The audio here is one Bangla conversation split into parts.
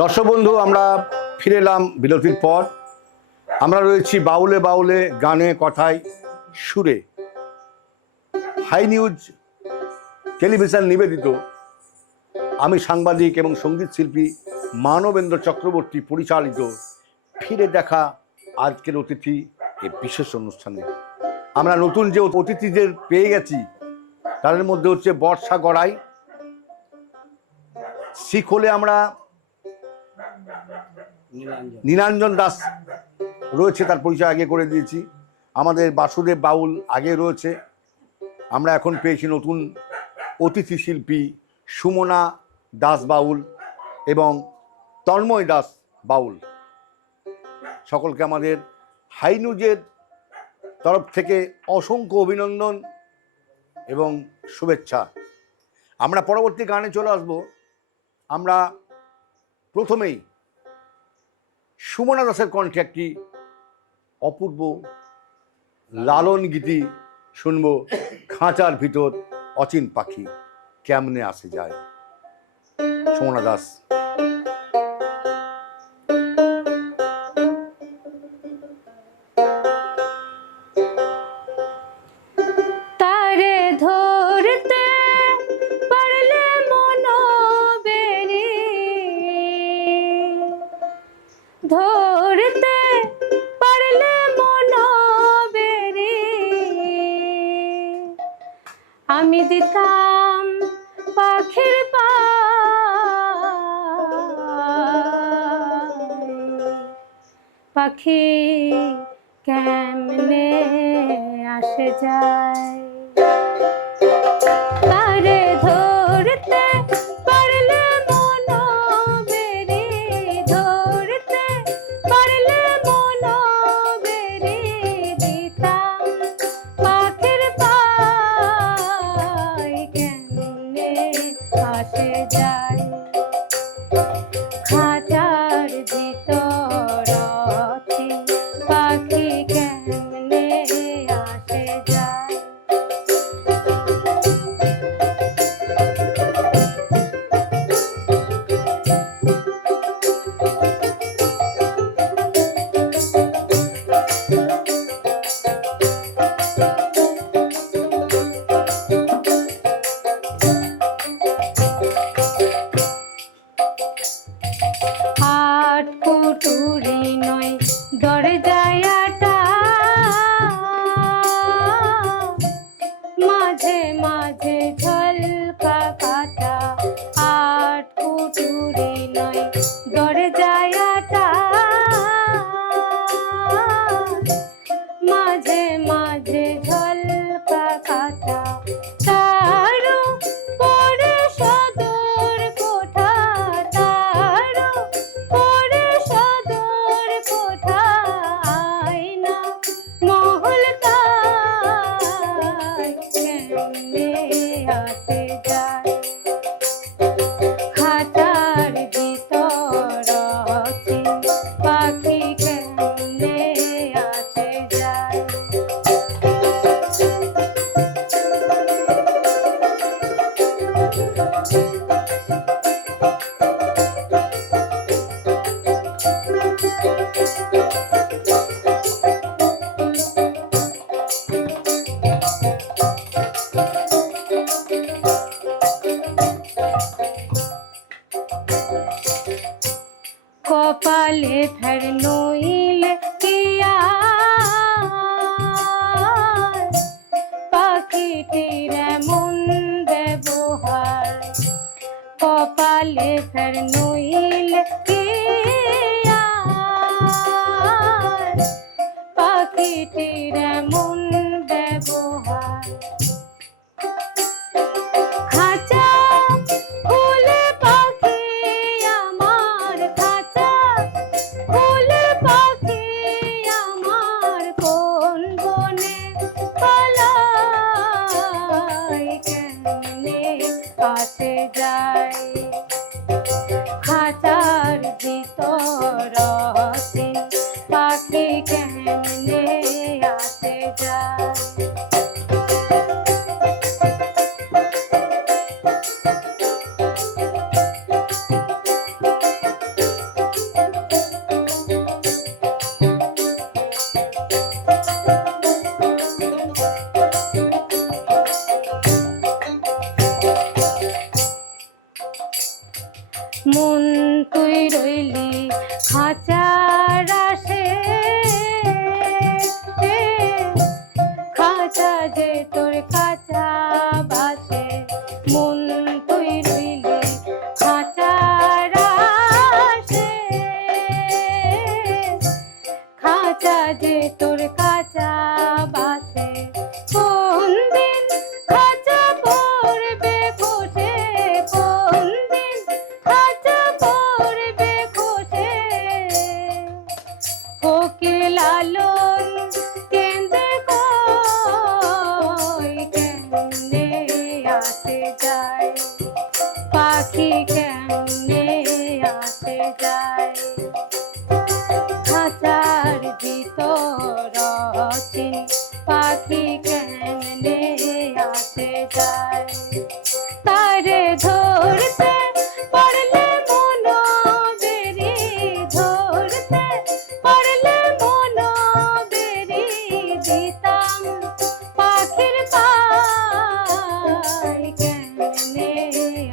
দর্শক বন্ধু, আমরা ফিরে এলাম বিরতির পর। আমরা রয়েছি বাউলে বাউলে গানে কথায় সুরে। হাই নিউজ টেলিভিশন নিবেদিত আমি সাংবাদিক এবং সঙ্গীত শিল্পী মানবেন্দ্র চক্রবর্তী পরিচালিত ফিরে দেখা আজকের অতিথি এই বিশেষ অনুষ্ঠানে আমরা নতুন যে অতিথিদের পেয়ে গেছি তাদের মধ্যে হচ্ছে বর্ষা গড়াই। শিখলে আমরা নীলাঞ্জন দাস রয়েছে, তার পরিচয় আগে করে দিয়েছি। আমাদের বাসুদেব বাউল আগে রয়েছে। আমরা এখন পেয়েছি নতুন অতিথি শিল্পী সুমনা দাস বাউল এবং তন্ময় দাস বাউল। সকলকে আমাদের হাই নিউজের তরফ থেকে অসংখ্য অভিনন্দন এবং শুভেচ্ছা। আমরা পরবর্তী গানে চলে আসব। আমরা প্রথমেই সুমনা দাসের কণ্ঠে একটি অপূর্ব লালন গীতি শুনব। খাঁচার ভিতর অচিন পাখি কেমনে আসে যায়। সুমনা দাস। তারে ধরতে পারলে মন বেরি, ধরতে পারলে মন বেরি, আমি দিতাম পাখির পাখি কেমনে আসে যায়। তারে ধরতে পারলে মন বেরি, ধরতে পারলে মন বেরি, দিতাম পাখির পাই কেমনে আসে যায়। খাঁচার ভিতর পাখি কেমনে আসে যায়। আট কুটুরি নয় দরজায় আটা, মাঝে মাঝে ঝলকা কাটা। আট কুটুরি নয় দরজায় আটা, মাঝে মাঝে ঝলকা কাটা। তারও পরে সদর কোঠা, তারও পরে সদর কোঠা। আয়না মহল কায় কেমনে আসে যায়। খাঁচার ভিতর পাখি কেমনে আসে যায়। কপালে ফের নইলে কি আর, পাখিটির এমন ব্যবহার। কপালে ফের নইলে কি আর, পাখিটির এমন ব্যবহার। খাঁচা খুলে পাখি আমার, খাঁচা খুলে পাখি আমার, কোন বনে পালায় কেমনে আসে যায়। খাঁচার মন তুই রইলি খাঁচার আসে, খাঁচা যে তোর কাঁচা বাসে, মন তুই রইলি খাঁচার আসে, খাঁচা যে তোর কাঁচা বাসে। কোন দিন খাঁচা পড়বে খসে, কোন দিন খাঁচা পড়বে খসে, কোকিল লালন কেঁদে কই কেমনে আসে যায়, পাখি কেমনে আসে যায়, খাঁচার ভিতর অচিন পাখি কেমনে আসে যায়, তারে ধরতে পারলে মন বেরি, ধরতে পারলে মন বেরি, দিতাম পাখির পায় কেমনে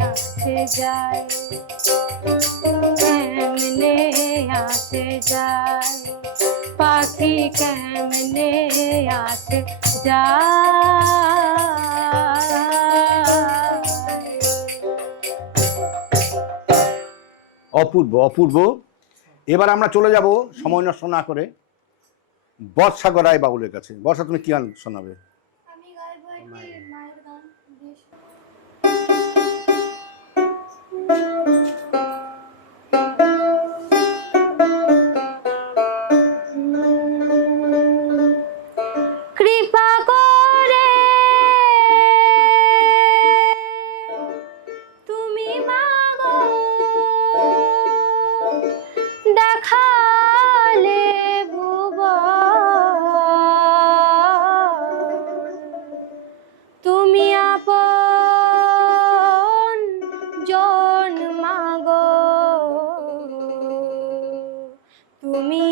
আসে যায়, কেমনে আসে যায়, পাখি কেমনে আসে যায়। অপূর্ব অপূর্ব। এবার আমরা চলে যাব সময় নষ্ট না করে বর্ষাগর রায় বাউলের কাছে। বর্ষা, তুমি কি গান শোনাবে? আমি গাইবো একটি মায়ের গান। কৃপা করে তুমি মাগো দেখালে ভুবন, তুমি আপন জন মাগো, তুমি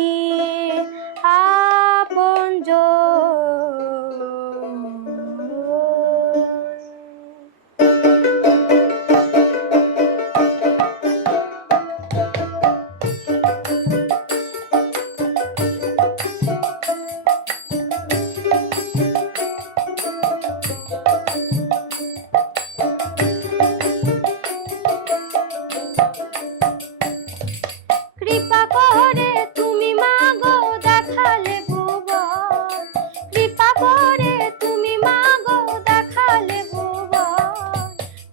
আপন জন। কৃপা করে তুমি মাগো দেখালে ভুবন, কৃপা করে তুমি মাগো দেখালে ভুবন,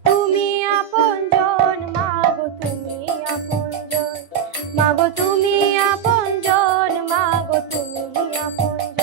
তুমি আপনজন মাগো, তুমি আপনজন মাগো, তুমি আপনজন মাগো, তুমি আপনজন।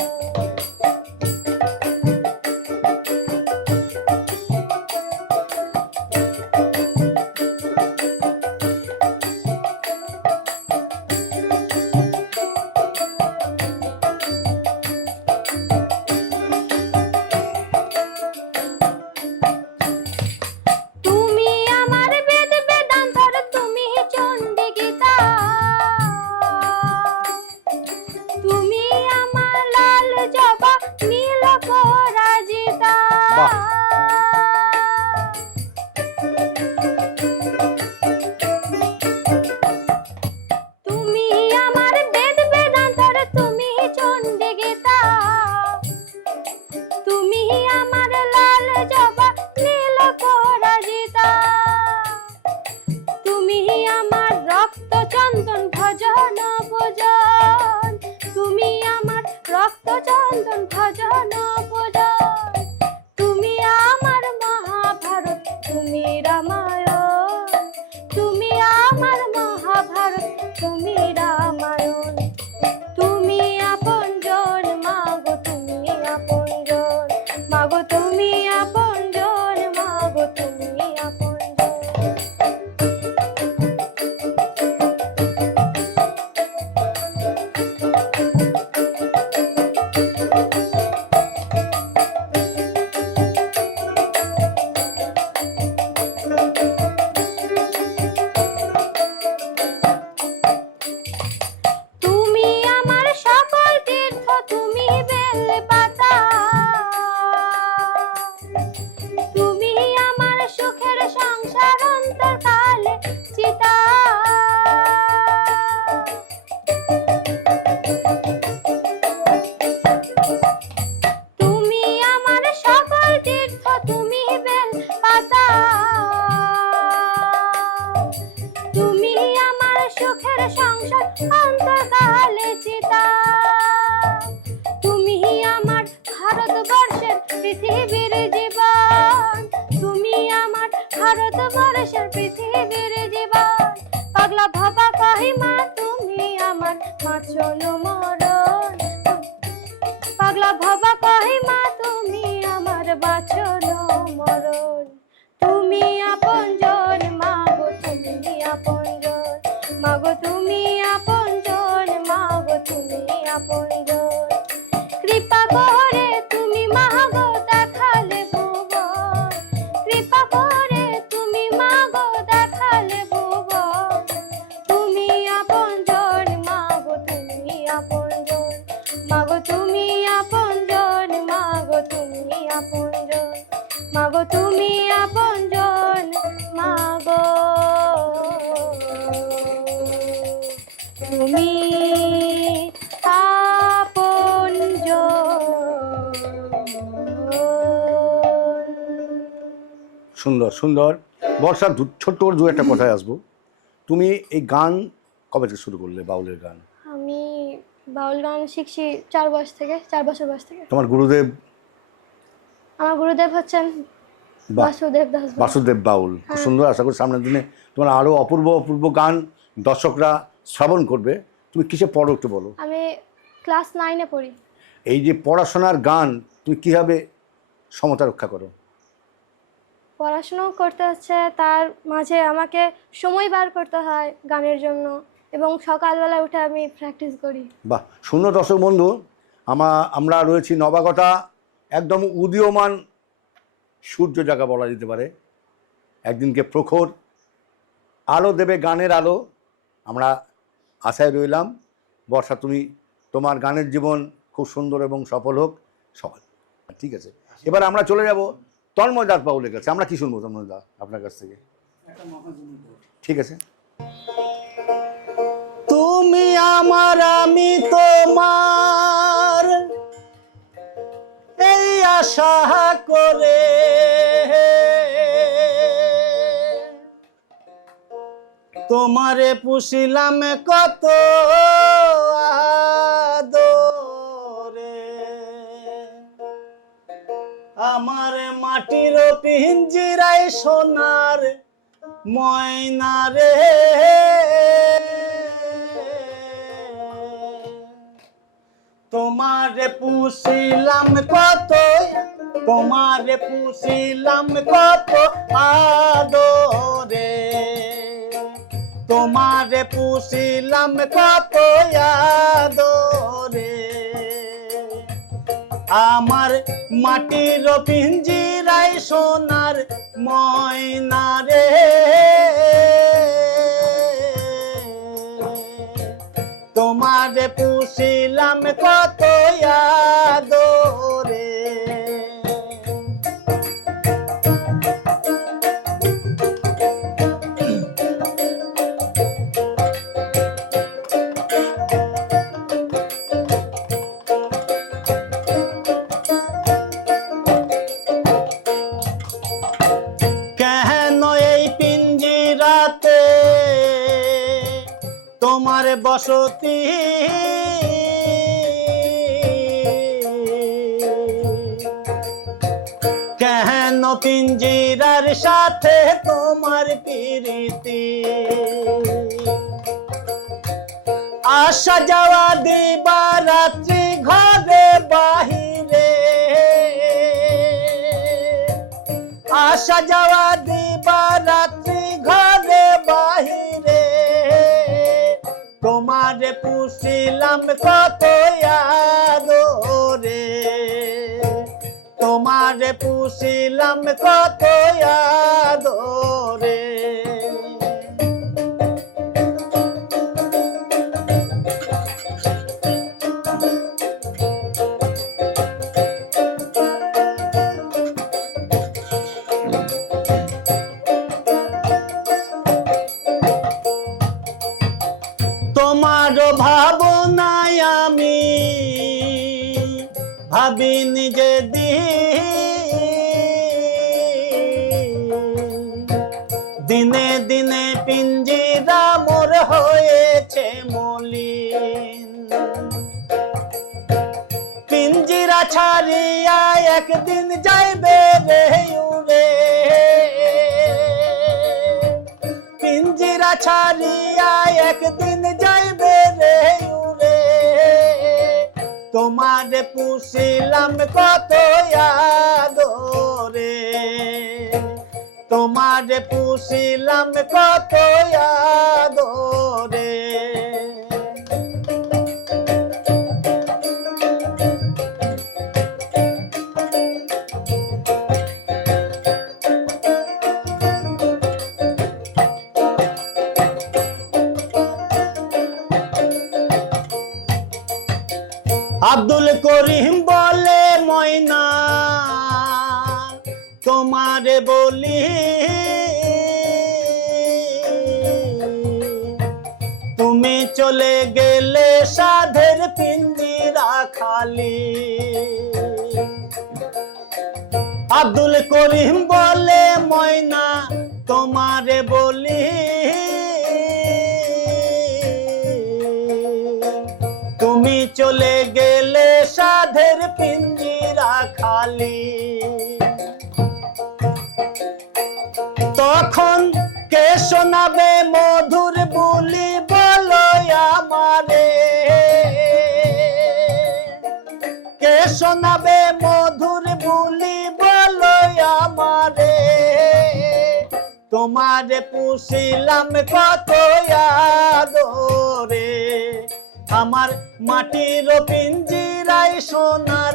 তুমি আমার বেদ বেদান্তর, তুমি চণ্ডী গীতা, তুমি আমার লাল জবা নীল পরাজিতা, বাহ। তুমি আমার বেদ বেদান্তর, তুমি চণ্ডী গীতা, তুমি আমার লাল জবা নীল পরাজিতা, তুমি আমার রক্ত চন্দন ভজন ভোজন, তুমি আমার রক্ত চন্দন ভজন ভোজন, তুমি আমার মহাভারত, তুমি রামায়ণ, তুমি আমার মহাভারত, তুমি রামায়ণ, তুমি আপনজন মাগো, তুমি আপনজন মাগো, তুমি আপনজন মাগো, তুমি আপনজন। সুখের সংসার অন্তকালে চিতা। তুমি আমার ভারতবর্ষের পৃথিবীর জীবন, তুমি আমার ভারতবর্ষের পৃথিবীর জীবন। পাগলা ভাবা কহিমা তুমি আমার বাঁচন মরণ, পাগলা ভাবা কহিমা তুমি আমার বাঁচন মরণ। তুমি আপনজন মাগো, তুমি আপনজন মাগো, তুমি আপনজন মাগো, তুমি আপনজন। কৃপা করে তুমি মাগো দেখালে ভুবন, কৃপা করে তুমি মাগো দেখালে ভুবন। তুমি আপনজন মাগো, তুমি আপনজন মাগো, তুমি আপনজন মাগো, তুমি আপনজন মাগো, তুমি আপনজন মাগো, তুমি সুন্দর সুন্দর। বর্ষার ছোট্ট করে দু একটা কথায় আসবো। তুমি এই গান কবে থেকে শুরু করলে, বাউলের গান? আমি বাউল গান শিখছি 4 বছর থেকে, 4 বছর বয়স থেকে। তোমার গুরুদেব? আমার গুরুদেব হচ্ছেন বাসুদেব দাস। বাসুদেব বাউল, খুব সুন্দর। আশা করি সামনের দিনে তোমার আরো অপূর্ব অপূর্ব গান দর্শকরা শ্রবণ করবে। তুমি কিসে পড়ো একটু বলো। আমি ক্লাস 9-এ পড়ি। এই যে পড়াশোনার গান তুমি কিভাবে সমতা রক্ষা করো? পড়াশোনা করতে হচ্ছে, তার মাঝে আমাকে সময় বার করতে হয় গানের জন্য, এবং সকালবেলা উঠে আমি প্র্যাকটিস করি। বাহ, সুন্দর। দর্শক বন্ধু, আমরা রয়েছি নবাগতা, একদম উদীয়মান সূর্য জায়গা বলা যেতে পারে। একদিনকে প্রখর আলো দেবে গানের আলো। আমরা আশায় রইলাম বর্ষা, তুমি তোমার গানের জীবন খুব সুন্দর এবং সফল হোক সফল। ঠিক আছে, এবার আমরা চলে যাব তন্ময় দাস বাউলের কাছে। আমরা কি শুনবো তন্ময় দা আপনার কাছ থেকে? ঠিক আছে। তুমি আমার আমি তোমার, এই আশা করে তোমারে পুষিলাম কত আদরে। আমার মাটির পিঞ্জিরায় সোনার ময়না রে, তোমারে পুষিলাম কত, তোমারে পুষিলাম কত আদরে, তোমারে পুষিলাম কত আদরে। আমার মাটির পিঞ্জিরায় সোনার ময়না রে, তোমারে পুষিলাম কত আদরে। কেন এই পিঞ্জিরাতে তোমার বসতি, কেন পিঞ্জিরার সাথে তোমার প্রীতি। আসা যাওয়া দিবা রাত্রি ঘরে বাহিরে, আসা যাওয়া দিবা রাত্রি ঘরে বাহিরে। তোমারে পুষিলাম কত আদরে, তোমারে পুষিলাম কত আদরে। তোমার ভাবনায় আমি ভাবি নিজে দিনে দিনে পিঞ্জিরা মোর হয়ে ছাড়িয়া একদিন যাইবে রে উড়ে, পিঞ্জিরা ছাড়িয়া একদিন যাইবে রে উড়ে, তোমার পুষিলাম কত আদরে, তোমার পুষিলাম কত আদরে। আব্দুল করিম বলে ময়না তোমারে বলি, তুমি চলে গেলে সাধের পিঞ্জিরা খালি। আব্দুল করিম বলে ময়না তোমারে বলি, তুমি চলে গেলে সাধের পিঞ্জিরা খালি। তখন কে শোনাবে মধুর বুলি বলো আমারে, কে শোনাবে মধুর বুলি বলো আমারে, তোমারে পুষিলাম কত আদরে, আমার মাটির পিঞ্জিরাই সোনার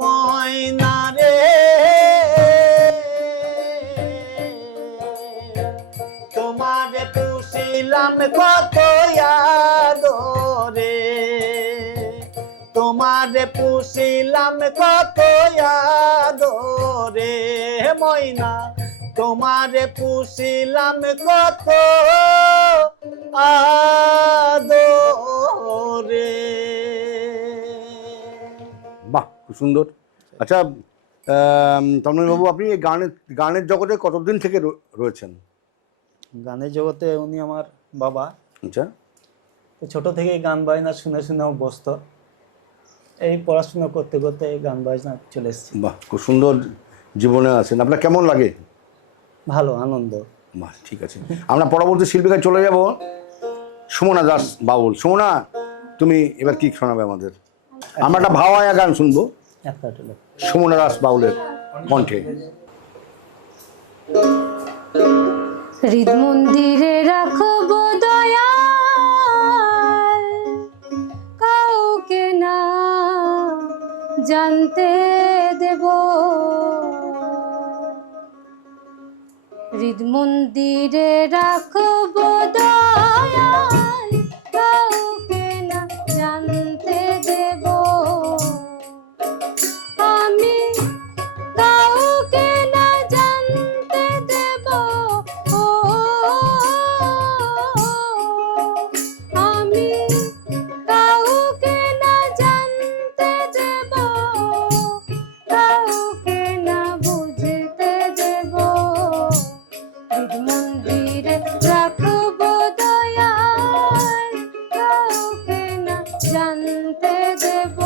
ময়না রে, তোমারে পুষিলাম কত আদরে, তোমারে পুষিলাম কত আদরে ময়না, তোমারে পুষিলাম কত আদরে। বাহ, খুব সুন্দর। আচ্ছা তন্ময় বাবু, আপনি এই গানের জগতে কতদিন থেকে রয়েছেন? গানের জগতে উনি আমার বাবা। আচ্ছা, ছোট থেকেই গান বাজনা শুনে শুনে অভ্যস্ত, এই পড়াশোনা করতে করতে গান বাজনা চলে এসেছে। বাহ, খুব সুন্দর জীবনে আছেন। আপনার কেমন লাগে? ভালো, আনন্দ। বাহ, ঠিক আছে। আমরা পরবর্তী শিল্পীকে চলে যাব, সুমনা দাস বাউল। সুমনা, তুমি এবার কি শোনাবে আমাদের? আমরা একটা ভাওয়ায়া গান শুনবো সুমনা দাস বাউলের কণ্ঠে। হৃদ মন্দিরে রাখবো দয়াল, কাউকে না জানতে দেব, হৃদ মন্দিরে রাখবো দয়াল, কাউকে না জানতে দেব, আমি কাউকে না জানতে দেব, ও আমি কাউকে না জানতে দেব, কাউকে না বুঝতে দেব, হৃদ মন্দিরে রাখবো দয়াল, কাউকে না জানতে দেব।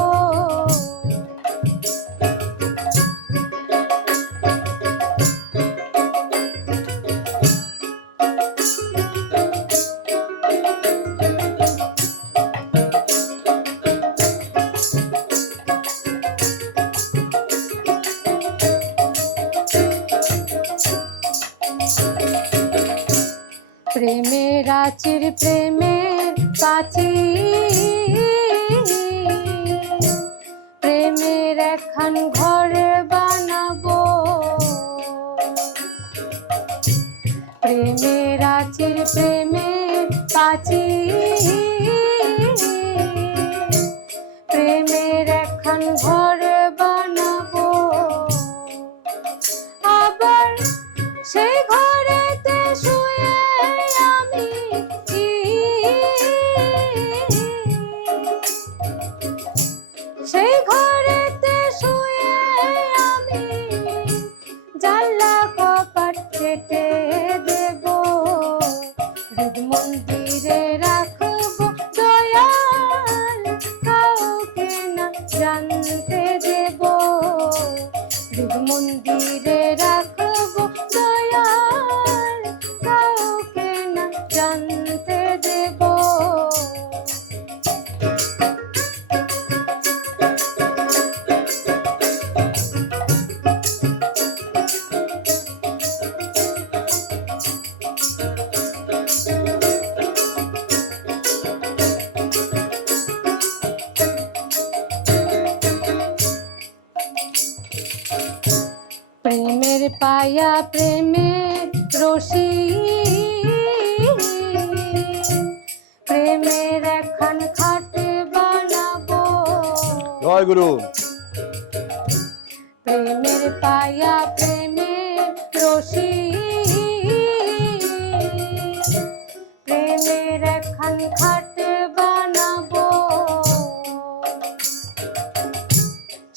প্রেমের আচির প্রেমের পাচির, প্রেমের একখান ঘর বানাবো, প্রেমের আচির প্রেমের পাচির, প্রেমের একখান ঘর বানাবো, আবার সেই ঘরেতে শুয়ে আমি সেই ঘরেতে শুয়ে আমি জানলা কপাট কেটে দেব, হৃদ মন্দিরে পায়া প্রেমের রশি, প্রেমের এখন খাট বানাবো। জয় গুরু। প্রেমের পায়া প্রেমের রশি, প্রেমের এখন খাট বানাবো।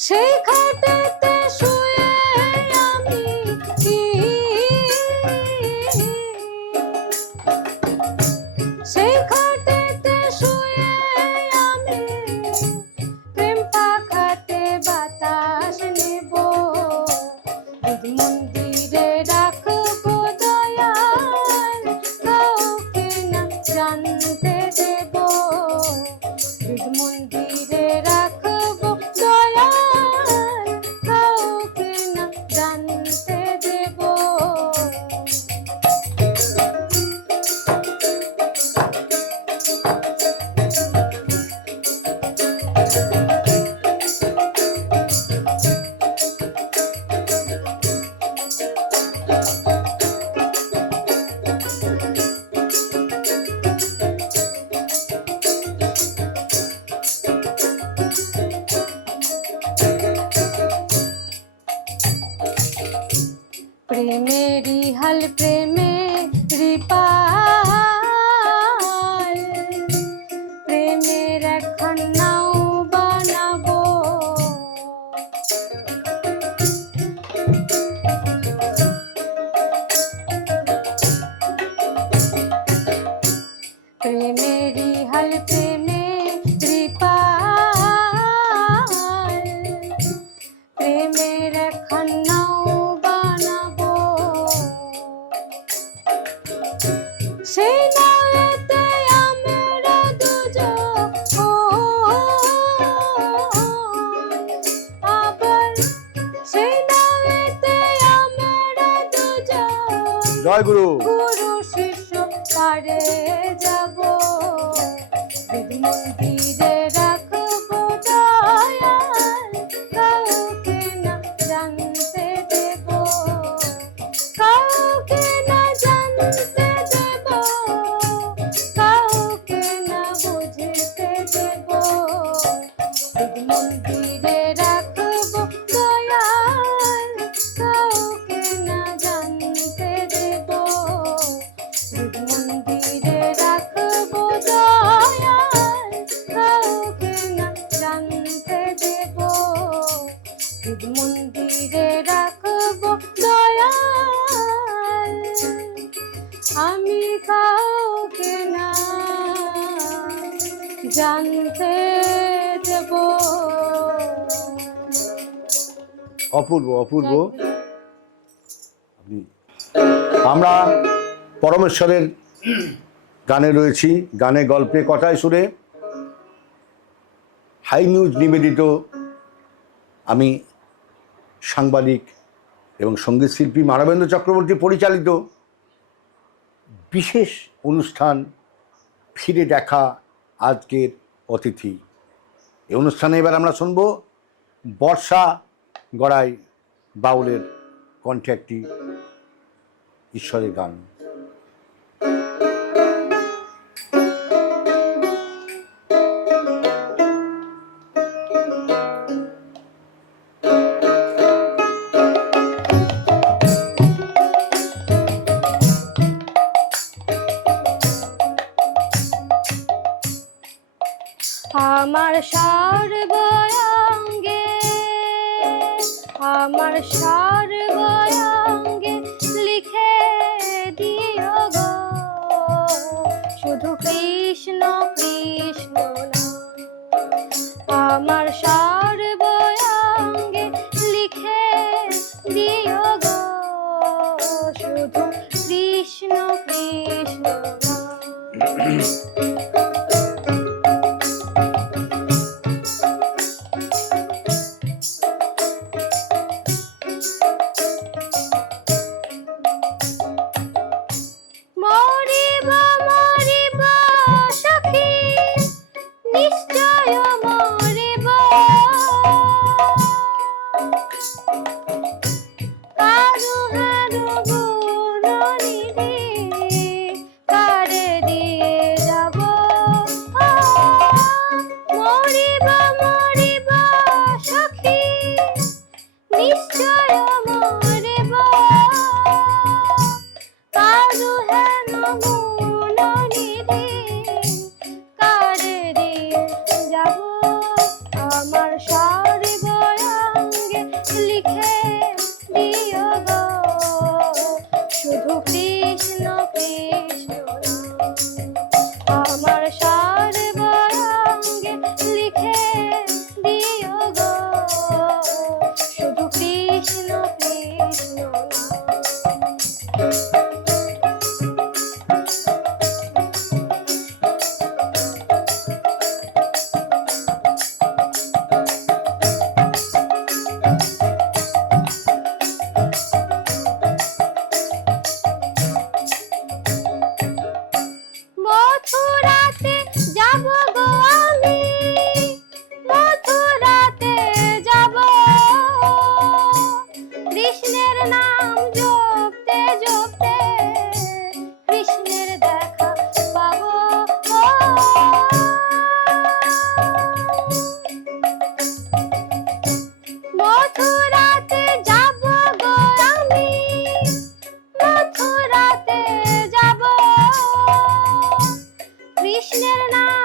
সেই খাটেতে শুয়ে আমি সেই খাটেতে শুয়ে আমি প্রেম পাখাতে বাতাস নেব। মন্দিরে রাখবো দয়াল, কাউকে না জানতে দেব। মন্দিরে রাখবো দয়াল, কাউকে না জানতে দেব। প্রেমেরই হাল প্রেমেরই পাল, প্রেমের এখন নাও বানাবো। প্রেমেরই হাল প্রেমেরই পাল, প্রেমের এখন নাও বানাবো। সেই নাওতে আমরা দুজন, আবার সেই নাওতে আমরা দুজন জয় গুরু। গুরু শিষ্য পারে যাব। মন্দিরে রাখবো দয়াল, কাউকে না জানতে দেব। কাউকে না জানতে দেব, কাউকে না বুঝতে দেব। মন্দিরে রাখবো দয়াল, কাউকে না জানতে দেব। মন্দিরে রাখবো দয়াল, কাউকে না জানতে দেব। মন্দিরে রাখবো দয়াল, আমি কাউকে না জানতে দেব। অপূর্ব অপূর্ব। আমরা পরমেশ্বরের গানে রয়েছি, গানে গল্পে কথায় সুরে। হাই নিউজ নিবেদিত আমি সাংবাদিক এবং সঙ্গীত শিল্পী মানবেন্দ্র চক্রবর্তী পরিচালিত বিশেষ অনুষ্ঠান ফিরে দেখা আজকের অতিথি। এই অনুষ্ঠানে এবার আমরা শুনব বর্ষা গড়াই বাউলের কণ্ঠে একটি ঈশ্বরের গান। আমার সর্বঙ্গে, আমার সর্বঙ্গে লিখে দিও গো শুধু কৃষ্ণ কৃষ্ণ নাম। আমার সর্বঙ্গে লিখে দিও গো শুধু কৃষ্ণ কৃষ্ণ নাম।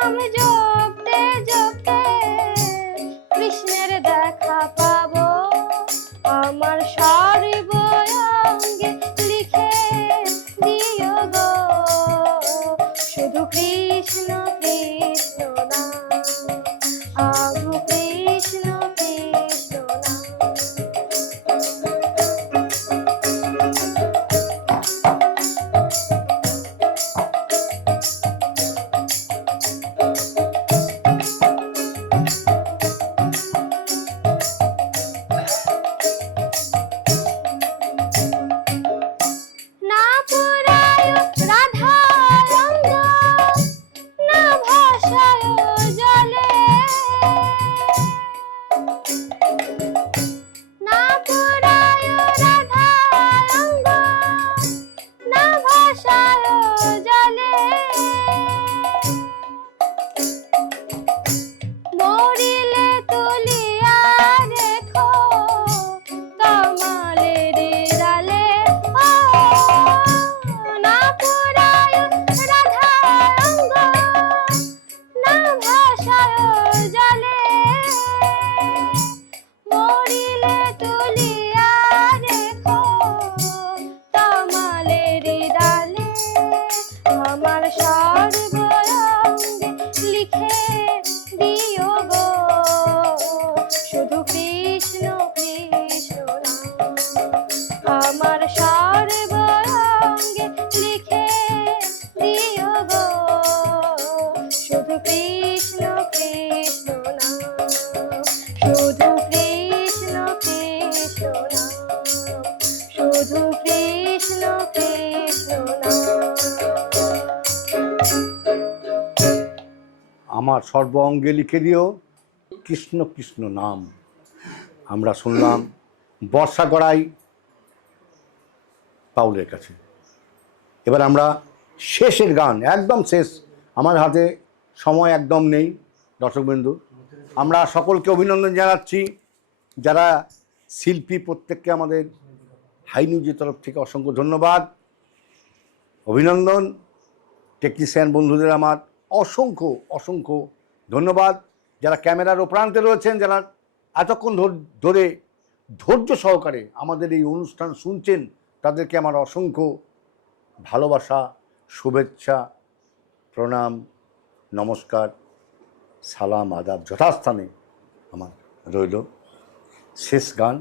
নাম জপতে জপতে কৃষ্ণের দেখা পাবো, আমার সর্বঙ্গে লিখে দিও গো শুধু কৃষ্ণ কৃষ্ণ নাম, আহু কৃষ্ণ কৃষ্ণ নাম। না পুরায় রাধা রঙ্গ, না ভাষায় জলে, না পুরায় রাধা রঙ্গ, না ভাষায় জলে, মরিলে তুলিয়া রেখো তমালের ডালে। ও না পুরায় রাধা রঙ্গ, না ভাষায় জলে, মরিলে তুলিয়া রেখো তমালের ডালে, আমার সর্বঙ্গে লিখে দিও গো শুধু কৃষ্ণ কৃষ্ণ নাম, আমার সর্বঙ্গে লিখে দিও গো শুধু কৃষ্ণ কৃষ্ণ নাম, শুধু কৃষ্ণ কৃষ্ণ নাম, শুধু কৃষ্ণ কৃষ্ণ নাম। আমার সর্ব অঙ্গে লিখে দিও কৃষ্ণ কৃষ্ণ নাম। আমরা শুনলাম বর্ষা গড়াই বাউলের কাছে। এবার আমরা শেষের গান, একদম শেষ, আমার হাতে সময় একদম নেই দর্শকবৃন্দু। আমরা সকলকে অভিনন্দন জানাচ্ছি, যারা শিল্পী প্রত্যেককে আমাদের হাই নিউজের তরফ থেকে অসংখ্য ধন্যবাদ, অভিনন্দন। টেকনিশিয়ান বন্ধুদের আমার অসংখ্য অসংখ্য ধন্যবাদ, যারা ক্যামেরার ও প্রান্তে রয়েছেন, যারা এতক্ষণ ধরে ধৈর্য সহকারে আমাদের এই অনুষ্ঠান শুনছেন, তাদেরকে আমার অসংখ্য ভালোবাসা, শুভেচ্ছা, প্রণাম, নমস্কার, সালাম, আদাব যথাস্থানে আমার রইল। শেষ গান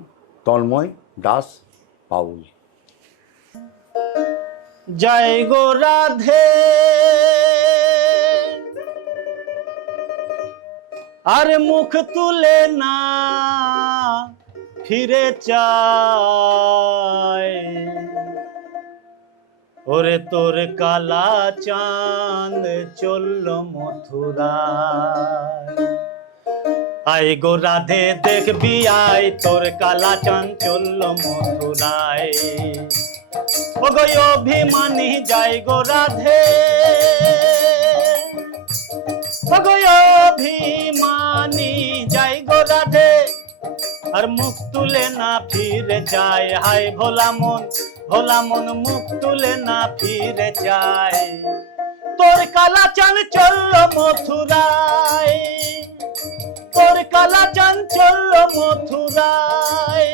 তন্ময় দাস বাউল। জয় গো রাধে আর মুখ তুলে না ফিরে চায়, ওরে তোর কালা চাঁদ চলল মথুরায়। আই গো রাধে দেখবি আয়, তোর কালা চাঁদ চলল মথুরায়। ও গো অভিমানী যাই গো রাধে, ও গো অভিমানী যাই গো রাধে, আর মুখ তুলে না ফিরে যায়। হায় ভোলা মন মুখ তুলে না ফিরে যায়। তোর কালা চাঁদ চলল মথুরায়, তোর কালা চাঁদ চলল মথুরায়।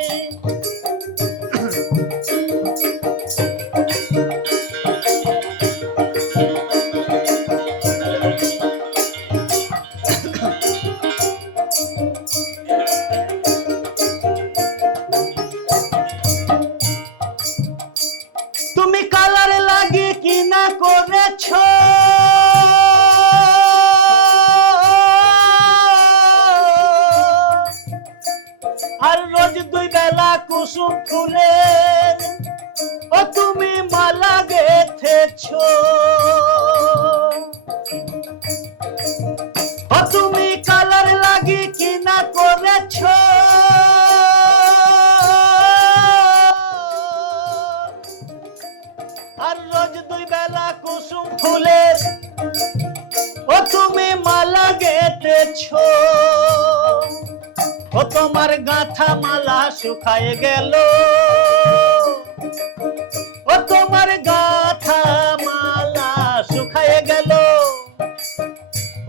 তুমি কালার লাগে কি না করেছ, আর রোজ দুই বেলা কুসুম ফুলের ও তুমি মালা গেথেছ। ও তুমি কালার লাগে কি না করেছ, আর রোজ দুই বেলা কুসুম ফুলের ও তুমি মালা গেথেছ। ও তোমার গাঁথা মালা শুকায় গেল, ও তোমার গাঁথা মালা শুকায় গেল।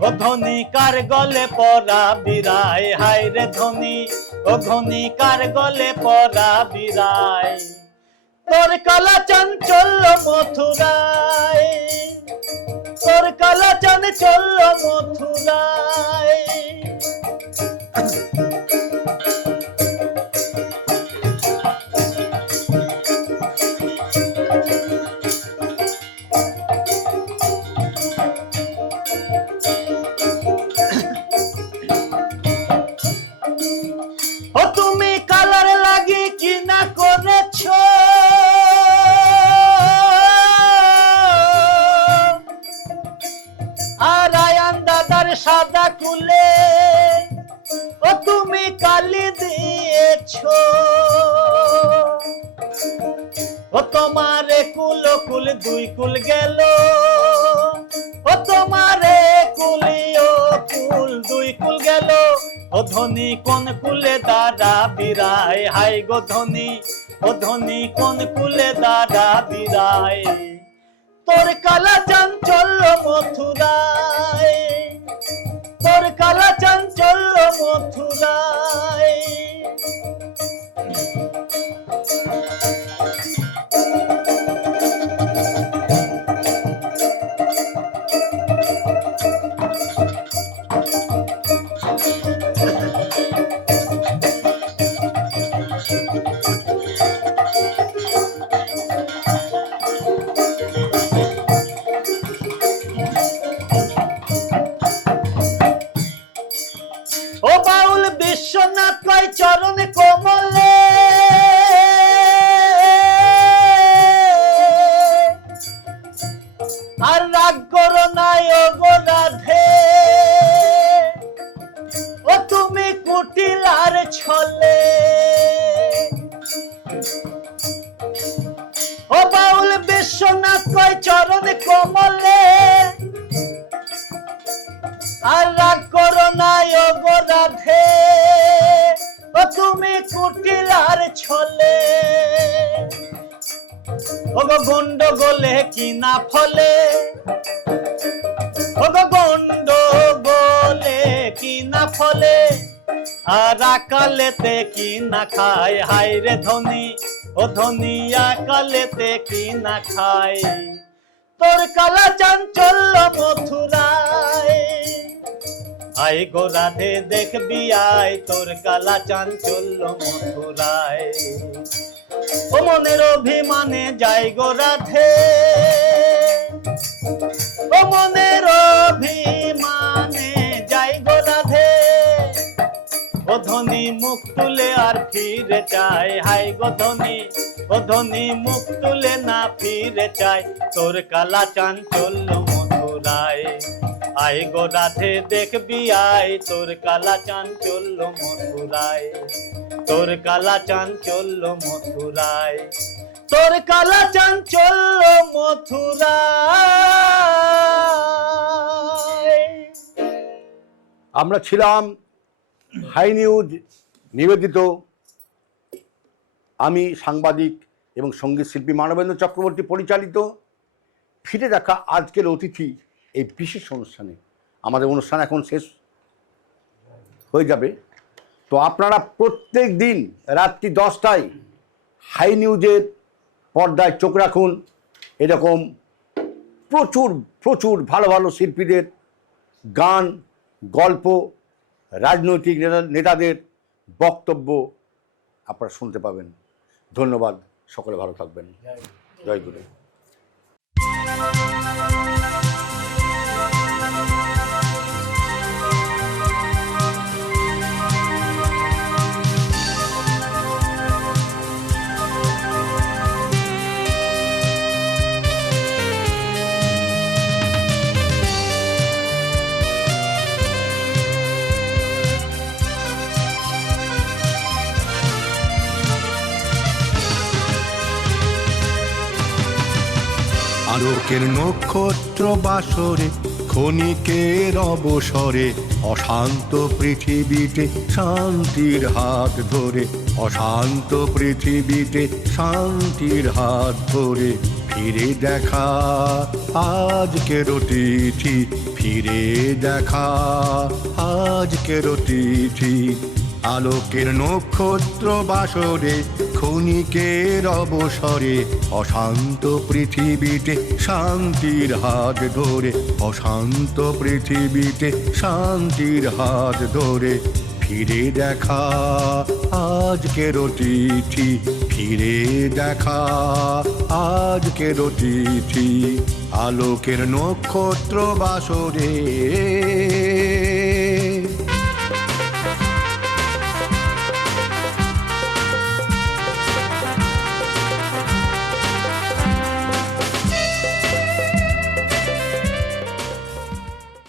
ও ও ধনী কার গলে পরা বিরায়, হায় রে ধনী ও ধনী কার গলে পরা বিরায়। তোর কালা চাঞ্চল্য মথুরায়, তোর কালা চাঞ্চল্য মথুরায়। ও তুমি কালার লাগি কি না করেছো, আর আয়ান দাদার সাদা কুলে ও তুমি কালি দিয়েছো। ও তোমারে কুল কুল দুই কুল গেল, ও তোমারে কুলিও কুল দুই কুল গেল। ও ধনী কোন কুলে দাদা বিরায়, হাই গো ধনী ও ধনী কোন কুলে দাদা বিরায়। তোর কালা চাঞ্চল্য মথুরায়, তোর কালা চাঞ্চল্য মথুরায়। ও বাউল বিশ্বনাথ কয় চরণ কোমলে, আর রাগ করো নাই ও গো রাধে। ও তুমি কুটিলার ছলে, ও বাউল বিশ্বনাথ কয় চরণ কোমলে, আর রাগ করো নাই ও গো রাধে। ও তুমি কুটিলার ছলে, ও গো গন্ড গোলে কি না ফলে, ও গো গন্ড গোলে কি না ফলে। আর আকালেতে কি না খায়, হায় রে ধনী ও ধনী আকালেতে কি না খায়। তোর কালা চাঞ্চল্য মথুরায়, আয় গো রাধে দেখবি আয় তোর কালা চাঞ্চল্য মথুরায়। ও মনের অভিমানে যাই গো রাধে, ও মনের অভিমানে যাই গো রাধে। ও ধনী মুখ তুলে আর ফিরে চায়, হাই গো ধনী ও ধনী মুখ তুলে না ফিরে চায়। তোর কালা চাঞ্চল্য মথুরায়, আয় গো রাধে দেখবি আয় তোর কালা চাঞ্চল্য মথুরায়। তোর কালা চাঞ্চল্য মথুরায়, তোর কালা চাঞ্চল্য মথুরায়। আমরা ছিলাম হাই নিউজ নিবেদিত, আমি সাংবাদিক এবং সঙ্গীত শিল্পী মানবেন্দ্র চক্রবর্তী পরিচালিত ফিরে দেখা আজকের অতিথি এই বিশেষ অনুষ্ঠানে। আমাদের অনুষ্ঠান এখন শেষ হয়ে যাবে, তো আপনারা প্রত্যেক দিন রাত্রি 10টায় হাই নিউজের পর্দায় চোখ রাখুন। এরকম প্রচুর প্রচুর ভালো ভালো শিল্পীদের গান, গল্প, রাজনৈতিক নেতাদের বক্তব্য আপনারা শুনতে পাবেন। ধন্যবাদ, সকলে ভালো থাকবেন। জয় গুরু। আলোকের নক্ষত্র বাসরে ক্ষণিকের অবসরে অশান্ত পৃথিবীতে শান্তির হাত ধরে, অশান্ত পৃথিবীতে শান্তির হাত ধরে ফিরে দেখা আজকের তিথি, ফিরে দেখা আজকের তিথি। আলোকের নক্ষত্র বাসরে ক্ষণিকের অবসরে অশান্ত পৃথিবীতে শান্তির হাত ধরে, অশান্ত পৃথিবীতে শান্তির হাত ধরে ফিরে দেখা আজকের তিথি, ফিরে দেখা আজকের তিথি। আলোকের নক্ষত্র বাসরে